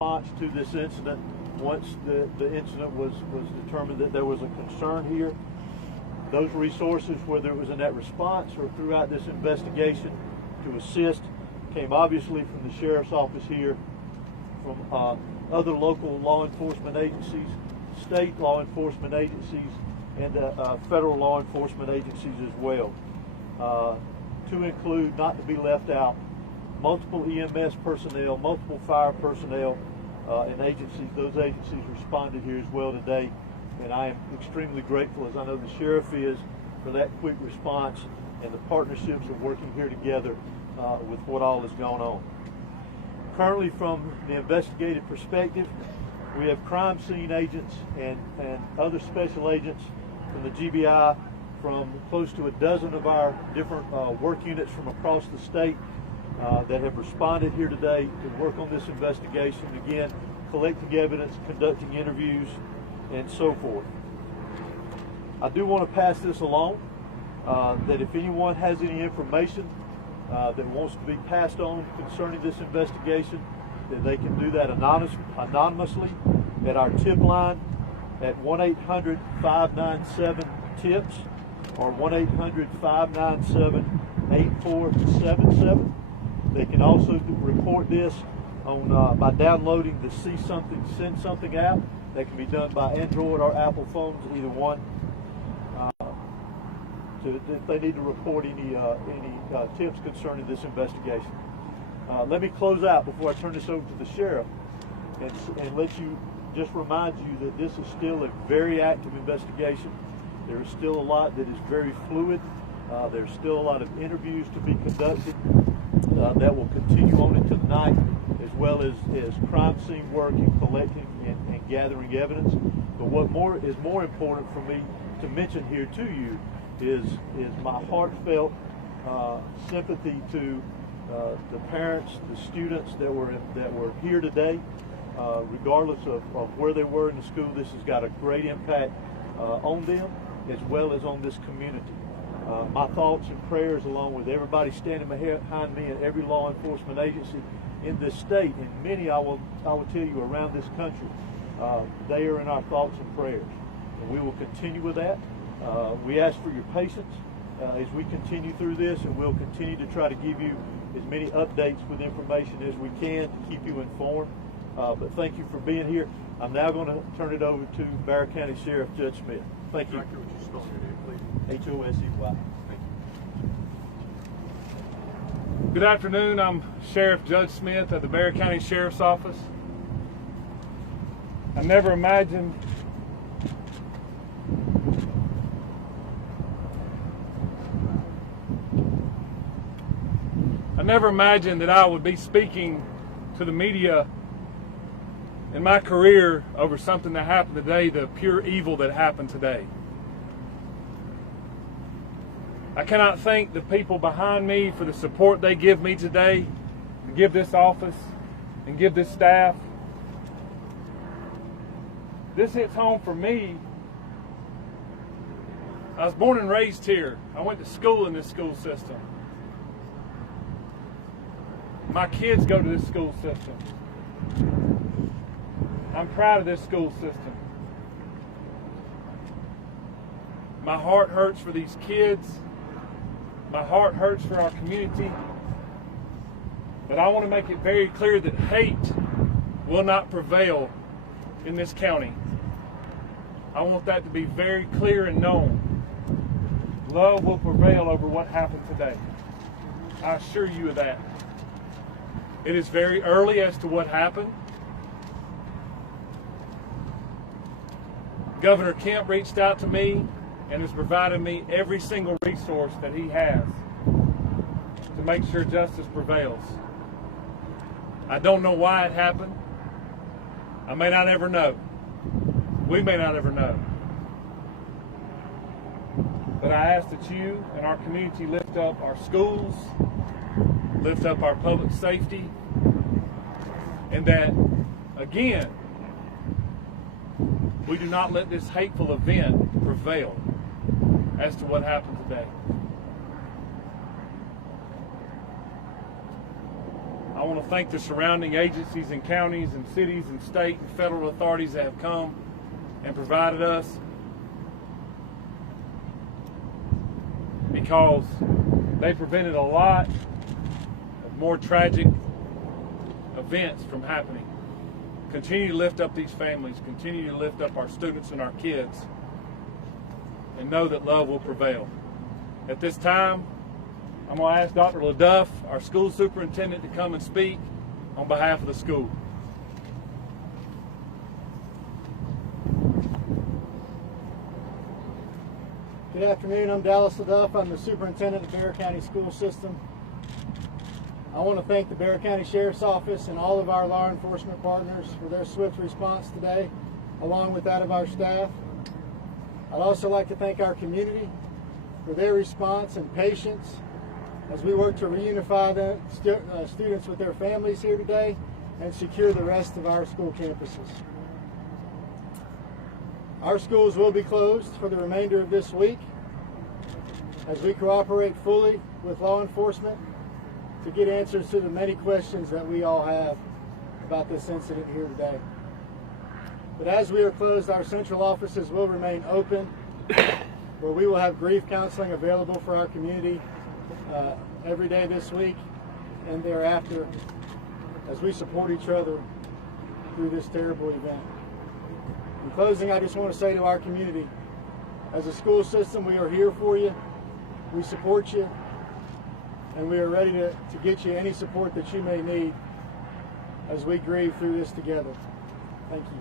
response to this incident. Once the incident was determined that there was a concern here, those resources, whether it was in that response or throughout this investigation to assist, came obviously from the sheriff's office here, from other local law enforcement agencies, state law enforcement agencies, and federal law enforcement agencies as well. To include, not to be left out, multiple EMS personnel, multiple fire personnel, and agencies. Those agencies responded here as well today, and I am extremely grateful, as I know the sheriff is, for that quick response and the partnerships of working here together with what all has gone on. Currently, from the investigative perspective, we have crime scene agents and other special agents from the GBI, from close to a dozen of our different work units from across the state that have responded here today to work on this investigation, again, collecting evidence, conducting interviews, and so forth. I do want to pass this along, that if anyone has any information that wants to be passed on concerning this investigation, that they can do that anonymously at our tip line at 1-800-597-TIPS or 1-800-597-8477. They can also report this on by downloading the See Something, Send Something app. That can be done by Android or Apple phones, either one. If they need to report any tips concerning this investigation. Let me close out before I turn this over to the sheriff and let you just remind you that this is still a very active investigation. There is still a lot that is very fluid. There's still a lot of interviews to be conducted that will continue on into the night, as well as crime scene work and collecting and gathering evidence. But what is more important for me to mention here to you is my heartfelt sympathy to the parents, the students that were here today. Regardless of where they were in the school, this has got a great impact on them as well as on this community. My thoughts and prayers, along with everybody standing behind me and every law enforcement agency in this state, and many I will tell you around this country, they are in our thoughts and prayers, and we will continue with that. We ask for your patience as we continue through this, and we'll continue to try to give you as many updates with information as we can to keep you informed. But thank you for being here. I'm now going to turn it over to Bexar County Sheriff Judge Smith. Thank you. Director, would you spell your name, please? H-O-S-E-Y. Thank you. Good afternoon. I'm Sheriff Judge Smith at the Bexar County Sheriff's Office. I never imagined that I would be speaking to the media in my career over something that happened today, the pure evil that happened today. I cannot thank the people behind me for the support they give me today, to give this office and give this staff. This hits home for me. I was born and raised here. I went to school in this school system. My kids go to this school system. I'm proud of this school system. My heart hurts for these kids. My heart hurts for our community. But I want to make it very clear that hate will not prevail in this county. I want that to be very clear and known. Love will prevail over what happened today. I assure you of that. It is very early as to what happened. Governor Kemp reached out to me and has provided me every single resource that he has to make sure justice prevails. I don't know why it happened. I may not ever know. We may not ever know. But I ask that you and our community lift up our schools, lift up our public safety, and that, again, we do not let this hateful event prevail as to what happened today. I want to thank the surrounding agencies and counties and cities and state and federal authorities that have come and provided us, because they prevented a lot of more tragic events from happening. Continue to lift up these families, continue to lift up our students and our kids, and know that love will prevail. At this time, I'm going to ask Dr. LaDuff, our school superintendent, to come and speak on behalf of the school. Good afternoon, I'm Dallas LaDuff. I'm the superintendent of the Bexar County School System. I want to thank the Bexar County Sheriff's Office and all of our law enforcement partners for their swift response today, along with that of our staff. I'd also like to thank our community for their response and patience as we work to reunify the students with their families here today and secure the rest of our school campuses. Our schools will be closed for the remainder of this week as we cooperate fully with law enforcement to get answers to the many questions that we all have about this incident here today. But as we are closed, our central offices will remain open, where we will have grief counseling available for our community every day this week and thereafter as we support each other through this terrible event. In closing, I just want to say to our community, as a school system, we are here for you, we support you, and we are ready to get you any support that you may need as we grieve through this together. Thank you.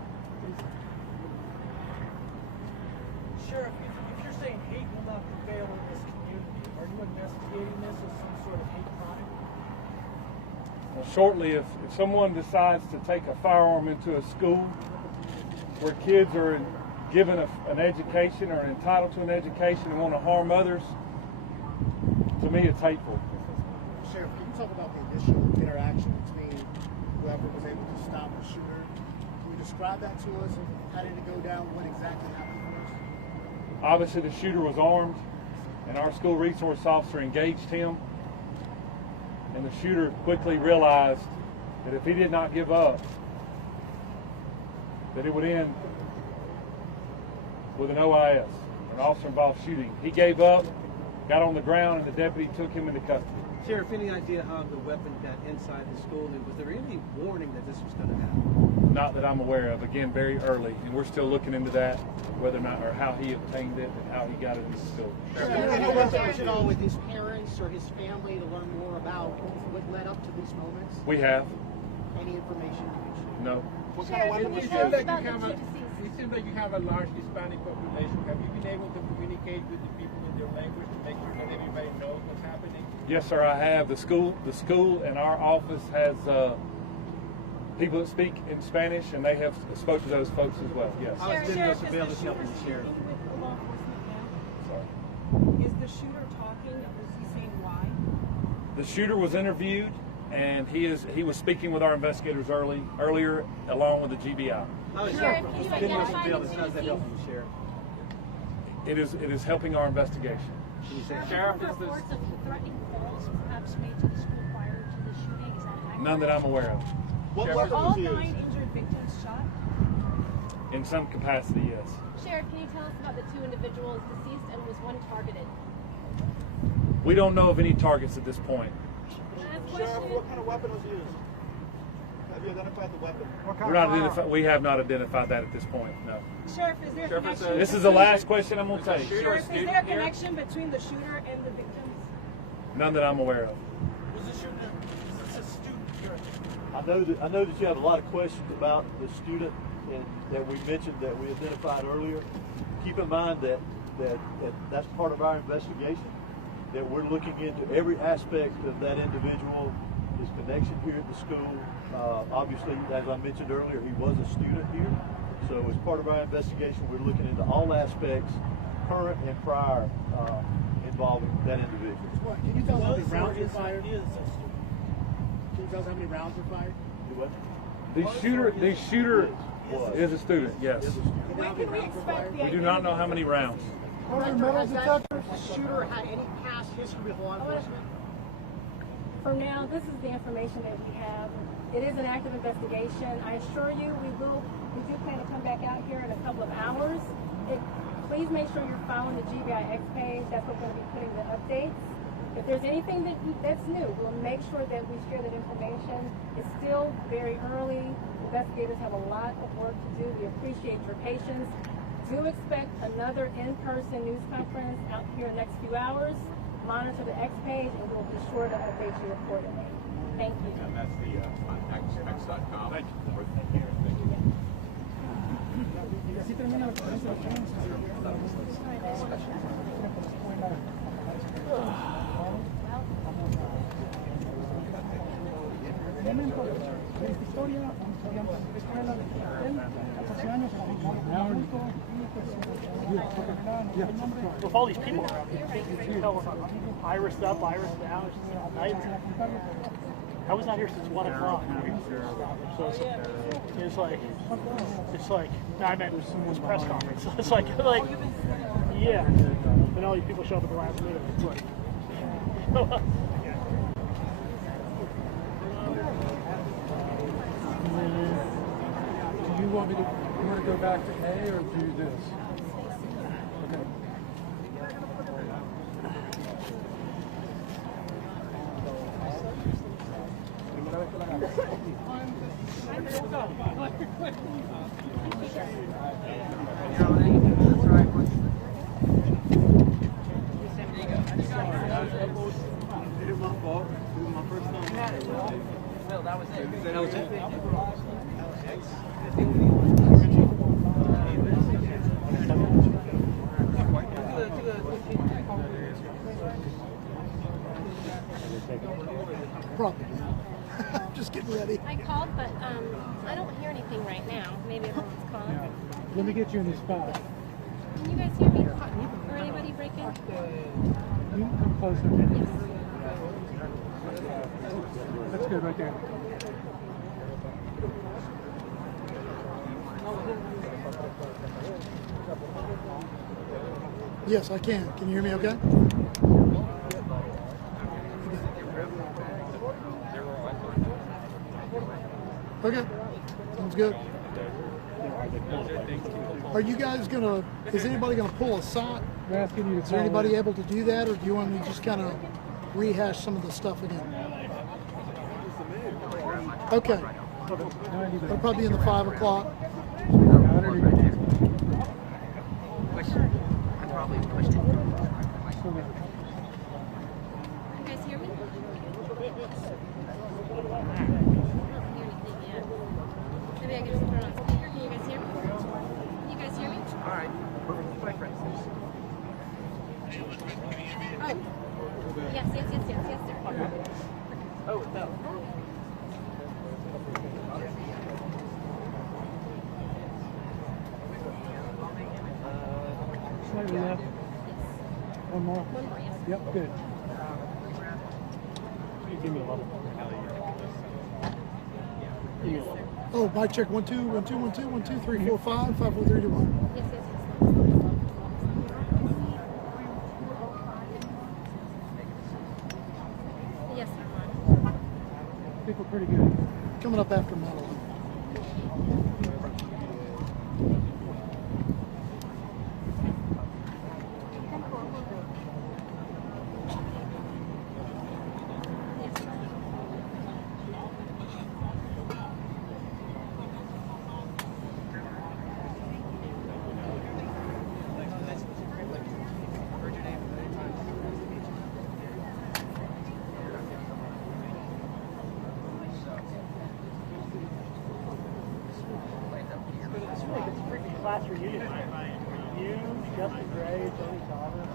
Sheriff, if you're saying hate will not prevail in this community, are you investigating this as some sort of hate crime? Well, shortly, if someone decides to take a firearm into a school where kids are given an education or entitled to an education and want to harm others, to me it's hateful. Sheriff, can you talk about the initial interaction between whoever was able to stop the shooter? Can you describe that to us? How did it go down? What exactly happened first? Obviously, the shooter was armed, and our school resource officer engaged him. And the shooter quickly realized that if he did not give up, that it would end with an OIS, an officer-involved shooting. He gave up, got on the ground, and the deputy took him into custody. Sheriff, any idea how the weapon got inside the school? And was there any warning that this was going to happen? Not that I'm aware of. Again, very early, and we're still looking into that, whether or not, or how he obtained it and how he got it into the school. Any interaction at all with his parents or his family to learn more about what led up to these moments? We have. Any information you can share? No. What kind of weapon was It used? seems like you have a large Hispanic population. Have you been able to communicate with the people in their language to make sure that everybody knows what's happening? Yes, sir, I have. The school and our office has people that speak in Spanish, and they have spoke to those folks as well. Yes. How has Dennis Availus helping the sheriff? With law enforcement now? Sorry. Is the shooter talking? Was he saying why? The shooter was interviewed, and he was speaking with our investigators earlier, along with the GBI. How is Sheriff, Dennis can you Availus, identify how's the that two helping the sheriff? It is helping our investigation. Can you say Sheriff, reports of threatening calls perhaps made to the school prior to the shooting. Is that accurate? None that I'm aware of. What Were weapon all was 9 used? injured victims shot? In some capacity, yes. Sheriff, can you tell us about the 2 individuals deceased and was one targeted? We don't know of any targets at this point. Sheriff, what kind of weapon was used? Have you identified the weapon? We have not identified that at this point. No. Sheriff, is there a connection? This is the last question I'm going to take. Sheriff, is there a connection between the shooter and the victims? None that I'm aware of. Was the shooter, is this a student here? I know that you have a lot of questions about the student and that we mentioned that we identified earlier. Keep in mind that that's part of our investigation, that we're looking into every aspect of that individual, his connection here at the school. Obviously, as I mentioned earlier, he was a student here. So as part of our investigation, we're looking into all aspects, current and prior, involving that individual. Can you tell us how many rounds were fired? Can you tell us how many rounds were fired? Do what? The shooter is a student, yes. When can we expect the We do not know how many rounds. Has the shooter had any past history with law enforcement? For now, this is the information that we have. It is an active investigation. I assure you, we do plan to come back out here in a couple of hours. Please make sure you're following the GBIX page. That's where we're going to be putting the updates. If there's anything that's new, we'll make sure that we share that information. It's still very early. Investigators have a lot of work to do. We appreciate your patience. Do expect another in-person news conference out here in the next few hours. Monitor the X page, and we'll be sure to update you accordingly. Thank you. And that's the x.com. Thank you. With all these people around here, you can tell Iris up, Iris down. It's just all night. I was not here since 1 o'clock. So it's like, no, I meant it was press conference. It's like, yeah. And all these people show up at the last minute. It's like, Do you want to go back to A or do this? Okay. Probably. Just getting ready. I called, but I don't hear anything right now. Maybe everyone's calling. Let me get you in the spot. Can you guys hear me? Or anybody break in? You can come closer. Yes. That's good right there. Yes, I can. Can you hear me okay? Okay. Sounds good. Are you guys gonna, is anybody gonna pull a SOT? We're asking you to Is there anybody able to do that, or do you want me to just kind of rehash some of the stuff again? Okay. It'll probably be in the 5 o'clock. You guys hear me? Maybe I can just turn on speaker. Can you guys hear me? Can you guys hear me? All right. Oh. Yes, sir. oh, no. Slightly left. One more. One more, yes. Yep, good. Give me a level. Yes, sir. Oh, mic check. 1 2 1 2 1 2 1 2 3 4 5 5 4 3 2 1. Yes. Yes, sir. I think we're pretty good. Coming up after Madeline. Class reunion. You, Justin Gray, Tony Thomas,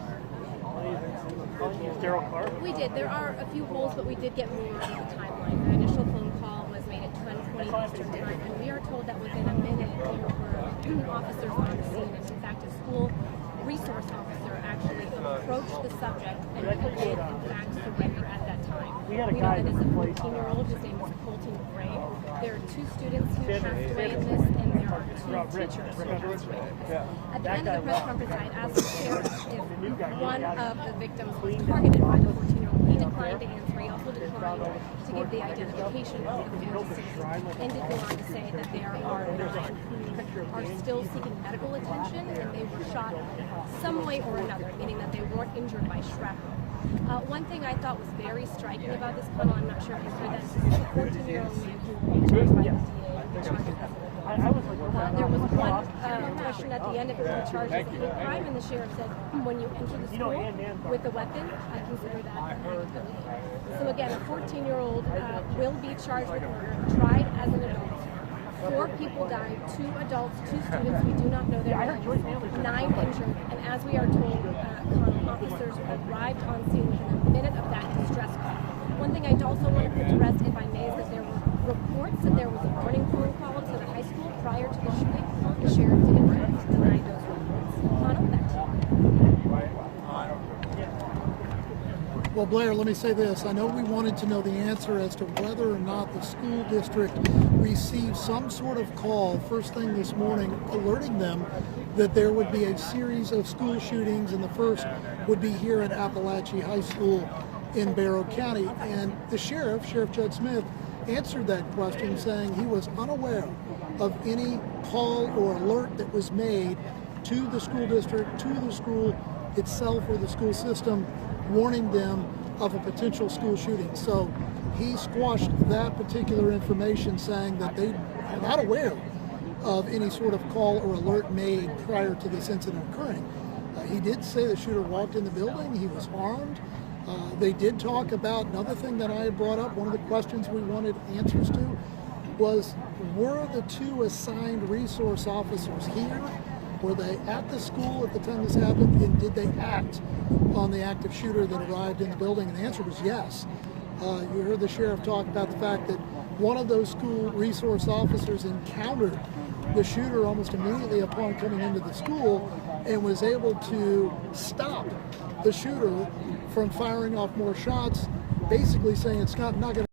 Daryl Clark. We did. There are a few holes, but we did get more of the timeline. The initial phone call was made at 10:20 Eastern Time, and we are told that within a minute there were officers on the scene. And in fact, a school resource officer actually approached the subject and he did, in fact, surrender at that time. We had a know guy that that is a played 14-year-old. His name is Colton Gray. There are 2 students who passed away in this, and there are 2 teachers who passed away in this. At the end of the press conference, I had asked the sheriff if one of the victims was targeted by the 14-year-old. He declined to answer. He also declined to give the identification of the four deceased, and did go on to say that there are 9 who are still seeking medical attention, and they were shot some way or another, meaning that they weren't injured by shrapnel. One thing I thought was very striking about this panel, I'm not sure if you heard that, this is a 14-year-old man who was charged by the DA. There was one question at the end of it when charged as a hate crime, and the sheriff said, when you enter the school with a weapon, I consider that an act of hate. So again, a 14-year-old will be charged with murder, tried as an adult. 4 people died, 2 adults, 2 students, we do not know their names, 9 injured, and as we are told, officers arrived on scene within a minute of that distress call. One thing I also want to put to rest, if I may, is that there were reports that there was a warning phone call to the high school prior to the shooting. The sheriff did in fact deny those reports. Connell, back to you. Well, Blair, let me say this. I know we wanted to know the answer as to whether or not the school district received some sort of call first thing this morning alerting them that there would be a series of school shootings, and the first would be here at Appalachia High School in Barrow County. And the sheriff, Sheriff Judd Smith, answered that question saying he was unaware of any call or alert that was made to the school district, to the school itself or the school system, warning them of a potential school shooting. So he squashed that particular information, saying that they are not aware of any sort of call or alert made prior to this incident occurring. He did say the shooter walked in the building, he was armed. They did talk about another thing that I had brought up. One of the questions we wanted answers to was, were the 2 assigned resource officers here? Were they at the school at the time this happened, and did they act on the active shooter that arrived in the building? And the answer was yes. You heard the sheriff talk about the fact that one of those school resource officers encountered the shooter almost immediately upon coming into the school and was able to stop the shooter from firing off more shots, basically saying it's not going to